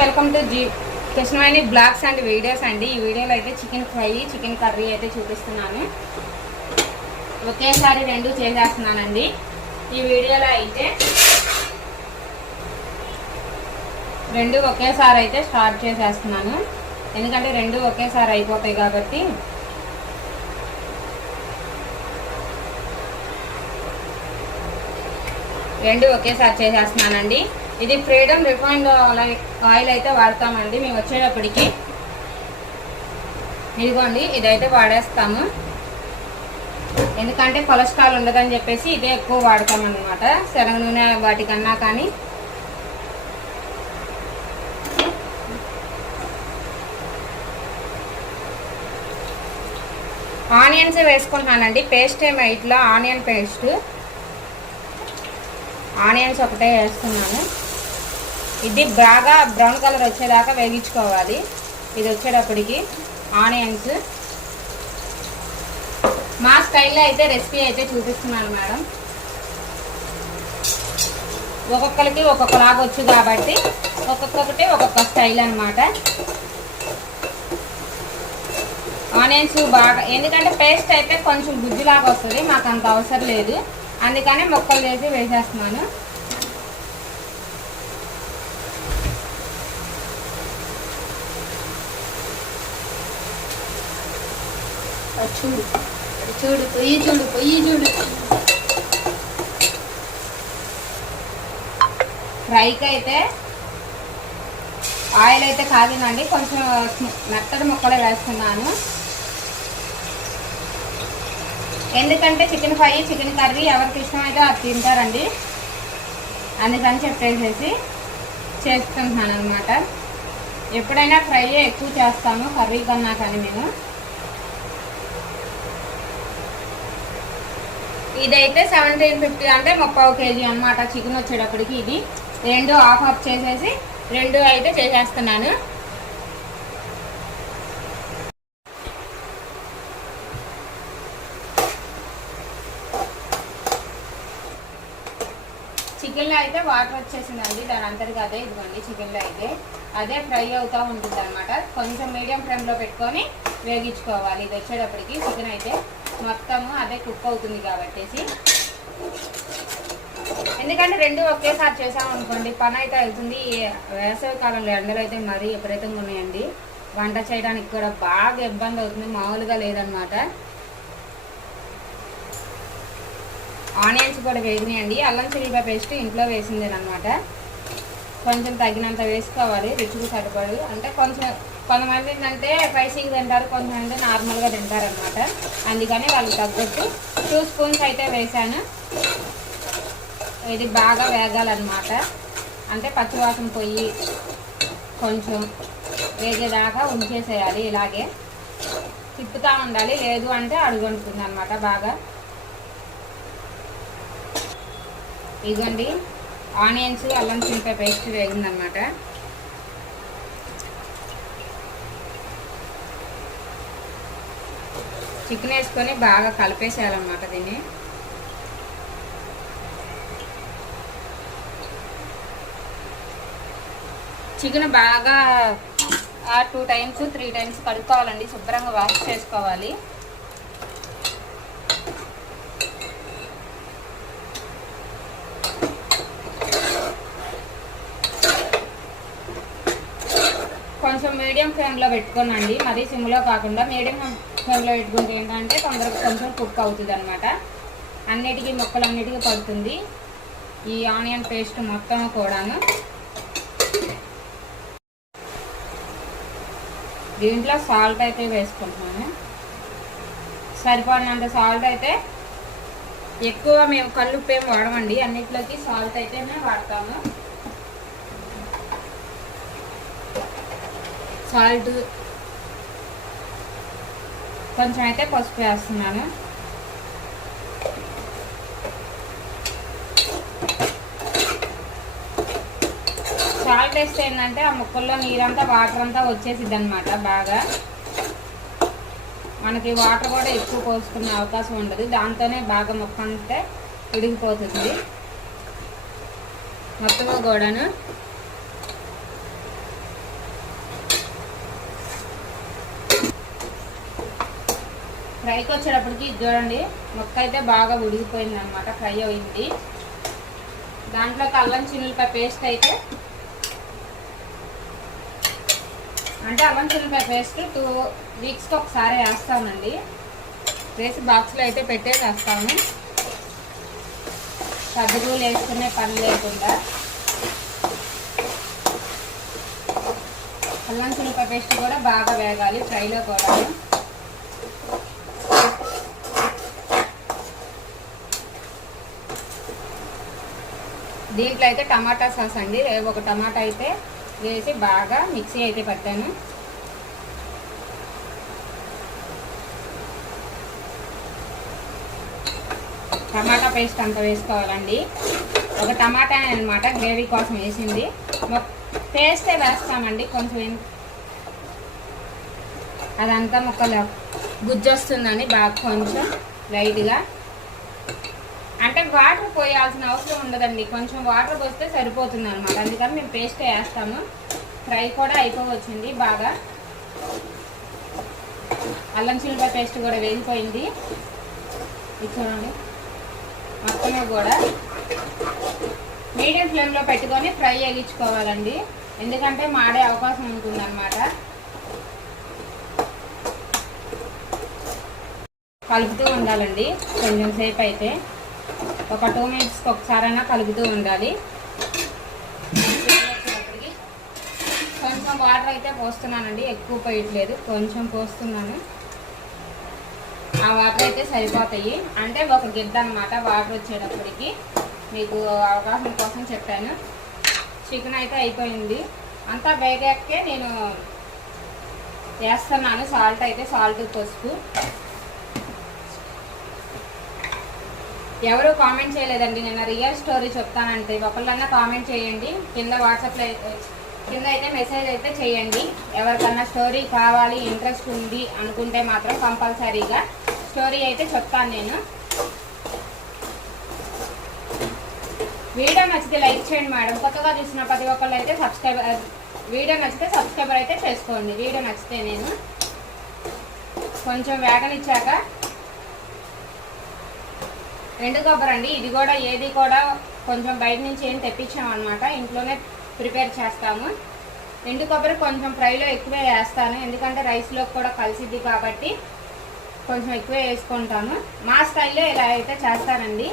Welcome to Krishnaveni blogs and videos అండి. ఈ వీడియోలో అయితే చికెన్ ఫ్రై, చికెన్ కర్రీ అయితే చూపిస్తున్నాను. ఒకేసారి రెండు చేసేస్తున్నానండి. ఈ వీడియోలో అయితే రెండు ఒకేసారి అయితే స్టార్ట్ చేసేస్తున్నాను, ఎందుకంటే రెండు ఒకేసారి అయిపోతాయి కాబట్టి. రెండు ఒకేసారి చేసేస్తున్నానండి. ఇది ఫ్రీడమ్ రిఫైన్డ్ ఆయిల్ అయితే వాడతామండి మేము వచ్చేటప్పటికి. ఇదిగోండి, ఇదైతే వాడేస్తాము, ఎందుకంటే కొలెస్ట్రాల్ ఉండదని చెప్పేసి ఇదే ఎక్కువ వాడతామన్నమాట, శనగ నూనె వాటికన్నా. కానీ ఆనియన్స్ వేసుకుంటున్నానండి. పేస్ట్ ఏమో ఇట్లా ఆనియన్ పేస్ట్, ఆనియన్స్ ఒకటే వేస్తున్నాను. ఇది బాగా బ్రౌన్ కలర్ వచ్చేదాకా వేగించుకోవాలి. ఇది వచ్చేటప్పటికి ఆనియన్స్ మా స్టైల్లో అయితే రెసిపీ అయితే చూపిస్తున్నాను మేడం. ఒక్కొక్కరికి ఒక్కొక్కలాగా వచ్చు కాబట్టి ఒక్కొక్కటి ఒక్కొక్క స్టైల్ అనమాట. ఆనియన్స్ బాగా, ఎందుకంటే పేస్ట్ అయితే కొంచెం గుజ్జులాగా వస్తుంది, మాకు అంత అవసరం లేదు, అందుకనే ముక్కలు చేసి వేసేస్తున్నాను. చూడు చూడు పొయ్యి చూడు పొయ్యి చూడు. ఫ్రైకి అయితే ఆయిల్ అయితే కాగిందండి, కొంచెం మెత్తడి ముక్కలు వేస్తున్నాను. ఎందుకంటే చికెన్ ఫ్రై, చికెన్ కర్రీ ఎవరికి ఇష్టమైతే అది తింటారండి, అందుకని చెప్పేసి చేస్తున్నాను అనమాట. ఎప్పుడైనా ఫ్రై ఎక్కువ చేస్తాము కర్రీ కన్నా కానీ మేము. ఇదైతే 1750 అంటే 30 kg అనమాట చికెన్ వచ్చేటప్పటికి. ఇది రెండు హాఫ్ చేసేసి రెండు అయితే చేసేస్తున్నాను. చికెన్లో అయితే వాటర్ వచ్చేసిందండి, దాని అంతటికి అదే. ఇదిగోండి, చికెన్లో అయితే అదే ఫ్రై అవుతూ ఉంటుంది అనమాట. కొంచెం మీడియం ఫ్లేమ్లో పెట్టుకొని వేగించుకోవాలి. ఇది వచ్చేటప్పటికి చికెన్ అయితే మొత్తము అదే కుక్ అవుతుంది కాబట్టి. ఎందుకంటే రెండు ఒకేసారి చేసామనుకోండి పని అయితే అవుతుంది. వేసవి కాలంలో ఎండలు అయితే మరీ విపరీతంగా ఉన్నాయండి, వంట చేయడానికి కూడా బాగా ఇబ్బంది అవుతుంది, మామూలుగా లేదనమాట. ఆనియన్స్ కూడా వేగినాయండి. అల్లం చిల్లిపాయ పేస్ట్ ఇంట్లో వేసిందేనమాట, కొంచెం తగినంత వేసుకోవాలి రుచికి సరిపడు. అంటే కొంతమంది ఏంటంటే స్పైసీగా తింటారు, కొంతమంది నార్మల్గా తింటారనమాట, అందుకని వాళ్ళకి తగ్గట్టు 2 స్పూన్స్ అయితే వేసాను. ఇది బాగా వేగాలన్నమాట, అంటే పచ్చివాసన పోయి కొంచెం వేగేదాకా ఉంచేసేయాలి. ఇలాగే తిప్పుతూ ఉండాలి, లేదు అంటే అడుగంటుంది అనమాట బాగా. ఇదిగోండి, ఆనియన్స్ అల్లం చిల్లిపాయ పేస్ట్ వేగిందనమాట. చికెన్ వేసుకొని బాగా కలిపేసేయాలన్నమాట దీన్ని. చికెన్ బాగా 2 times 3 times కడుక్కోవాలండి, శుభ్రంగా వాష్ చేసుకోవాలి. కొంచెం మీడియం ఫ్లేమ్లో పెట్టుకోనండి, మరీ సిమ్లో కాకుండా మీడియం ఫ్లేమ్లో పెట్టుకుంటే ఏంటంటే తొందరగా కొంచెం కుక్ అవుతుంది అనమాట. అన్నిటికీ ముక్కలన్నిటికీ పడుతుంది ఈ ఆనియన్ పేస్ట్ మొత్తం కూడాను. దీంట్లో సాల్ట్ అయితే వేసుకుంటున్నాను, సరిపడినంత సాల్ట్ అయితే. ఎక్కువ మేము కల్లుప్పు ఏం వాడమండి, అన్నిట్లోకి సాల్ట్ అయితేనే వాడతాము. సాల్ట్, కొంచెం అయితే పసుపు వేస్తున్నాను. సాల్ట్ వేస్తే ఏంటంటే ఆ ముక్కల్లో నీరంతా వాటర్ అంతా వచ్చేసిద్ది అనమాట బాగా. మనకి వాటర్ కూడా ఎక్కువ పోసుకునే అవకాశం ఉండదు, దాంతోనే బాగా ముక్క అంటే ఉడికిపోతుంది మొత్తం కూడాను. ఫ్రైకి వచ్చేటప్పటికి ఇది చూడండి, ముక్క అయితే బాగా ఉడికిపోయింది అనమాట, ఫ్రై అయింది. దాంట్లోకి అల్లం చిన్నులపాయ పేస్ట్ అయితే, అంటే అల్లం చిన్నులపాయ పేస్ట్ 2 వీక్స్కి ఒకసారి వేస్తామండి. వేసి బాక్స్లో అయితే పెట్టేసి వేస్తాము, సర్దుగులు వేసుకునే పని లేకుండా. అల్లం చిన్నులపాయ పేస్ట్ కూడా బాగా వేగాలి ఫ్రైలో కూడా. దీంట్లో అయితే టమాటా సాస్ అండి, ఒక టమాటా అయితే వేసి బాగా మిక్సీ అయితే పట్టాను. టమాటా పేస్ట్ అంతా వేసుకోవాలండి. ఒక టమాటా అనమాట గ్రేవీ కోసం వేసింది, పేస్టే వేస్తామండి. కొంచెం అదంతా ముక్కలు గుజ్జు వస్తుందని బాగా కొంచెం లైట్గా, అంటే వాటర్ పోయాల్సిన అవసరం ఉండదండి, కొంచెం వాటర్ పోస్తే సరిపోతుంది అనమాట. అందుకని మేము పేస్ట్ వేస్తాము. ఫ్రై కూడా అయిపోవచ్చింది బాగా. అల్లం చిల్లిపాయ పేస్ట్ కూడా వేగిపోయింది. ఇది చూడండి, మొత్తమే కూడా మీడియం ఫ్లేమ్లో పెట్టుకొని ఫ్రై వేగించుకోవాలండి, ఎందుకంటే మాడే అవకాశం ఉంటుంది అనమాట. కలుపుతూ ఉండాలండి కొంచెం సేపు అయితే, ఒక 2 మినిట్స్కి ఒకసారైనా కలుపుతూ ఉండాలి. కొంచెం వాటర్ అయితే పోస్తున్నానండి, ఎక్కువ పోయట్లేదు, కొంచెం పోస్తున్నాను. ఆ వాటర్ అయితే సరిపోతాయి, అంటే ఒక గిద్ద అనమాట వాటర్ వచ్చేటప్పటికి. మీకు అవకాశం కోసం చెప్పాను. చికెన్ అయితే అయిపోయింది, అంతా వేగాకే నేను వేస్తున్నాను సాల్ట్ అయితే, సాల్ట్ పసుపు. ఎవరు కామెంట్ చేయలేదండి, నేను రియల్ స్టోరీ చెప్తానంటే ఒకళ్ళన్నా కామెంట్ చేయండి, కింద వాట్సాప్లో కింద అయితే మెసేజ్ అయితే చేయండి. ఎవరికన్నా స్టోరీ కావాలి, ఇంట్రెస్ట్ ఉంది అనుకుంటే మాత్రం కంపల్సరీగా స్టోరీ అయితే చెప్తాను నేను. వీడియో నచ్చితే లైక్ చేయండి మేడం, కొత్తగా చూసిన ప్రతి ఒక్కళ్ళు అయితే వీడియో నచ్చితే సబ్స్క్రైబర్ అయితే చేసుకోండి. వీడియో నచ్చితే నేను కొంచెం వేగనిచ్చాక ఎండు కొబ్బరి అండి, ఇది కూడా ఏది కూడా కొంచెం బయట నుంచి ఏం తెప్పించామన్నమాట, ఇంట్లోనే ప్రిపేర్ చేస్తాము. ఎండు కొబ్బరి కొంచెం ఫ్రైలో ఎక్కువే వేస్తాను, ఎందుకంటే రైస్లో కూడా కలిసిద్ది కాబట్టి కొంచెం ఎక్కువే వేసుకుంటాను. మా స్టైల్లో ఇలా అయితే చేస్తానండి,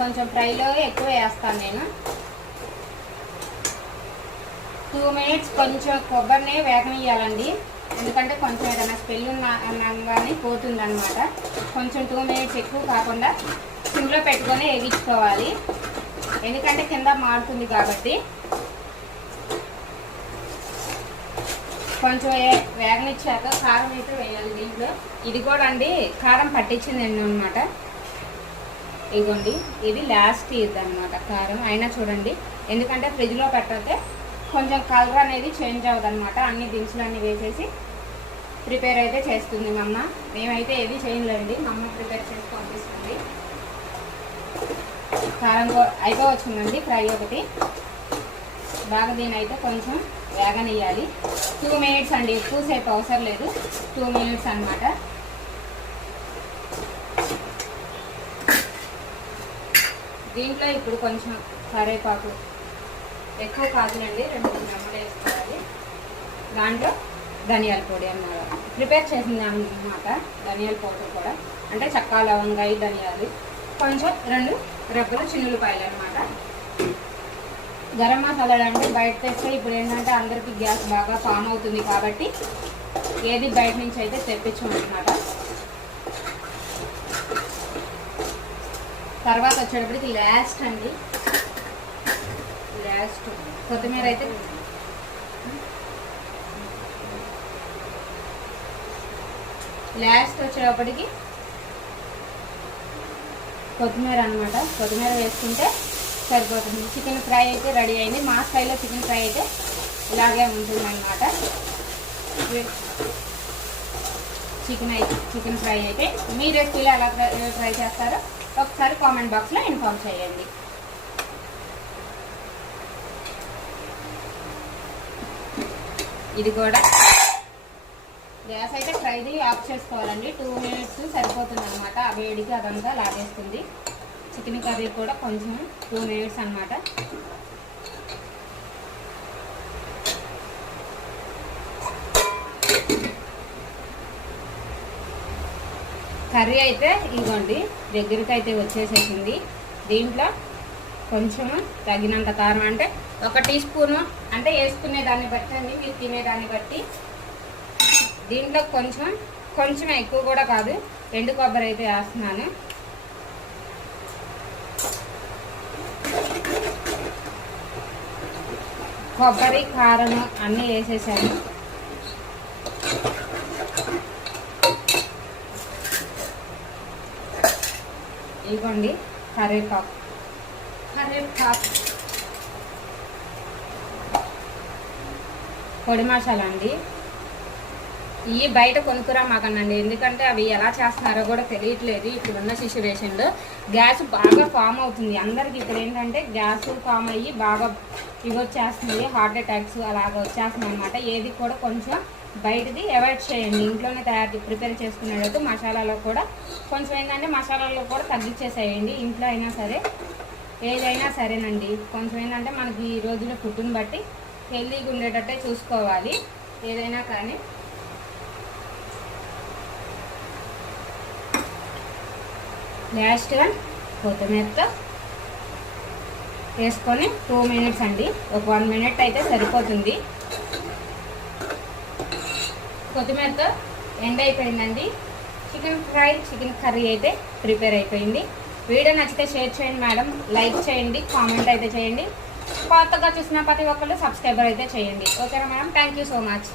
కొంచెం ఫ్రైలో ఎక్కువ వేస్తాను నేను. 2 మినిట్స్ కొంచెం కొబ్బరిని వేగనియ్యాలండి, ఎందుకంటే కొంచెం ఏదైనా స్మెల్ కానీ పోతుంది అనమాట. కొంచెం 2 మినిట్స్ ఎక్కువ కాకుండా సిమ్లో పెట్టుకొని వేగించుకోవాలి, ఎందుకంటే కింద మారుతుంది కాబట్టి. కొంచెం వేగనిచ్చాక కారం అయితే వేయాలి దీంట్లో. ఇది కూడా అండి కారం పట్టించిందండి అనమాట, ఇదిగోండి ఇది లాస్ట్ ఇది అనమాట కారం. అయినా చూడండి, ఎందుకంటే ఫ్రిడ్జ్లో పెట్టితే కొంచెం కలర్ అనేది చేంజ్ అవ్వదు అనమాట. అన్ని దినుసులన్నీ వేసేసి ప్రిపేర్ అయితే చేస్తుంది మా అమ్మ, మేమైతే ఏది చేయలేండి, మా అమ్మ ప్రిపేర్ చేసి పంపిస్తుంది. కారం అయిపోవచ్చిందండి ఫ్రై ఒకటి. బాగా దీని అయితే కొంచెం వేగనియ్యాలి. 2 మినిట్స్ అండి, ఎక్కువసేపు అవసరం లేదు, 2 మినిట్స్ అనమాట. దీంట్లో ఇప్పుడు కొంచెం కరివేపాకు, ఎక్కువ కాదులండి, 2 రెమ్మలు వేసుకోవాలి. దాంట్లో ధనియాల పొడి అన్నమాట, ప్రిపేర్ చేసింది అన్నమాట. ధనియాల పౌడర్ కూడా, అంటే చెక్క లవంగాయి ధనియాలు, కొంచెం 2 రెబ్బలు చిన్నులపాయలు అనమాట. గరం మసాలా అంటే బయట తెస్తే ఇప్పుడు ఏంటంటే అందరికీ గ్యాస్ బాగా ఫామ్ అవుతుంది కాబట్టి ఏది బయట నుంచి అయితే తెప్పించమన్నమాట. తర్వాత వచ్చేటప్పటికి లాస్ట్ అండి, లాస్ట్ కొత్తిమీర అయితే లాస్ట్ వచ్చేటప్పటికి కొత్తిమీర అనమాట. కొత్తిమీర వేసుకుంటే సరిపోతుంది. చికెన్ ఫ్రై అయితే రెడీ అయింది. మా స్టైల్లో చికెన్ ఫ్రై అయితే ఇలాగే ఉంటుంది అనమాట. చికెన్ ఫ్రై అయితే మీ రెసిపీలో ఎలా ట్రై చేస్తారో ఒకసారి కామెంట్ బాక్స్లో ఇన్ఫార్మ్ చేయండి. ఇది కూడా గ్యాస్ అయితే ఫ్రైది ఆఫ్ చేసుకోవాలండి. 2 మినిట్స్ సరిపోతుంది అనమాట. ఆ వేడికి అదంతా లాగేస్తుంది. చికెన్ కర్రీ కూడా కొంచెం 2 మినిట్స్ అనమాట. కర్రీ అయితే ఇదిగోండి దగ్గరికి అయితే వచ్చేసేసింది. దీంట్లో కొంచెం తగినంత కారం, అంటే 1 టీ స్పూను, అంటే వేసుకునే దాన్ని బట్టి అండి, మీరు తినేదాన్ని బట్టి. దీంట్లో కొంచెం ఎక్కువ కూడా కాదు, ఎండు కొబ్బరి అయితే వేస్తున్నాను. కొబ్బరి కారం అన్నీ వేసేసాను. ఇదిగోండి కరివేపాకు, పొడి మసాలా అండి. ఇవి బయట కొనుక్కురా మాకనండి, ఎందుకంటే అవి ఎలా చేస్తున్నారో కూడా తెలియట్లేదు. ఇప్పుడున్న సిచ్యువేషన్లో గ్యాస్ బాగా ఫామ్ అవుతుంది అందరికి. ఇక్కడ ఏంటంటే గ్యాస్ ఫామ్ అయ్యి బాగా ఇవి వచ్చేస్తుంది, హార్ట్ అటాక్స్ అలాగ వచ్చేస్తున్నాయి అనమాట. ఏది కూడా కొంచెం బయటది అవాయిడ్ చేయండి. ఇంట్లోనే ప్రిపేర్ చేసుకునేటట్టు మసాలాలో కూడా కొంచెం ఏంటంటే మసాలాలో కూడా తగ్గించేసేయండి. ఇంట్లో అయినా సరే ఏదైనా సరేనండి. కొంచెం ఏంటంటే మనకి ఈ రోజుల ఫుడ్ని బట్టి హెల్తీగా ఉండేటట్టే చూసుకోవాలి ఏదైనా కానీ. లాస్ట్గా కొత్తిమీరతో వేసుకొని 2 మినిట్స్ అండి, ఒక 1 మినిట్ అయితే సరిపోతుంది. కొత్తిమీరతో ఎండ్ అయిపోయిందండి. చికెన్ కర్రీ అయితే ప్రిపేర్ అయిపోయింది. వీడియో నచ్చితే షేర్ చేయండి మేడం, లైక్ చేయండి, కామెంట్ అయితే చేయండి. కొత్తగా చూసిన ప్రతి ఒక్కళ్ళు సబ్స్క్రైబర్ అయితే చేయండి. ఓకేనా madam? Thank you so much.